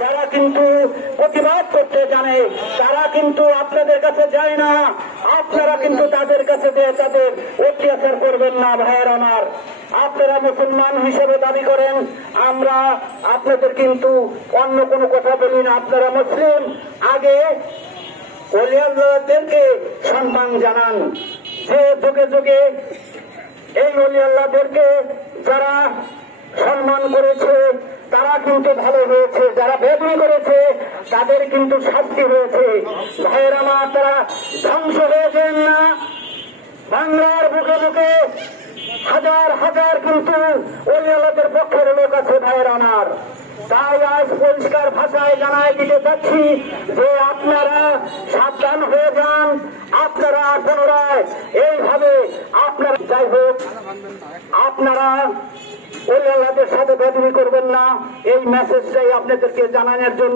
যারা কিন্তু প্রতিবাদ করতে জানে তারা কিন্তু আপনাদের কাছে যায় না। আপনারা কিন্তু তাদের কাছে দিয়ে তাদের অত্যাচার করবেন না ভাইয়ের আমার। আপনারা মুসলমান হিসেবে দাবি করেন, আমরা আপনাদের কিন্তু অন্য কোনো কথা বলি না। আপনারা মুসলিম, আগে ওলি আল্লাহদেরকে সম্মান জানান। যে যুগে যুগে এই ওলি আল্লাহদেরকে যারা সম্মান করেছে তারা কিন্তু ভালো হয়েছে, যারা বেদবি করেছে তাদের কিন্তু শাস্তি হয়েছে। ভাইয়েরা মা, তারা ধ্বংস হয়েছেন না। বাংলার বুকে বুকে হাজার হাজার কিন্তু ওলি আল্লাহদের পক্ষের লোক আছে ভাইয়েরা আমার। তাই আজ পরিষ্কার ভাষায় জানাই দিতে চাচ্ছি যে আপনারা সাবধান হয়ে যান। আপনারা পুনরায় এইভাবে আপনারা যাই হোক আপনারা ওলি আল্লাহদের সাথে বেদবি করবেন না, এই মেসেজটাই আপনাদেরকে জানানোর জন্য।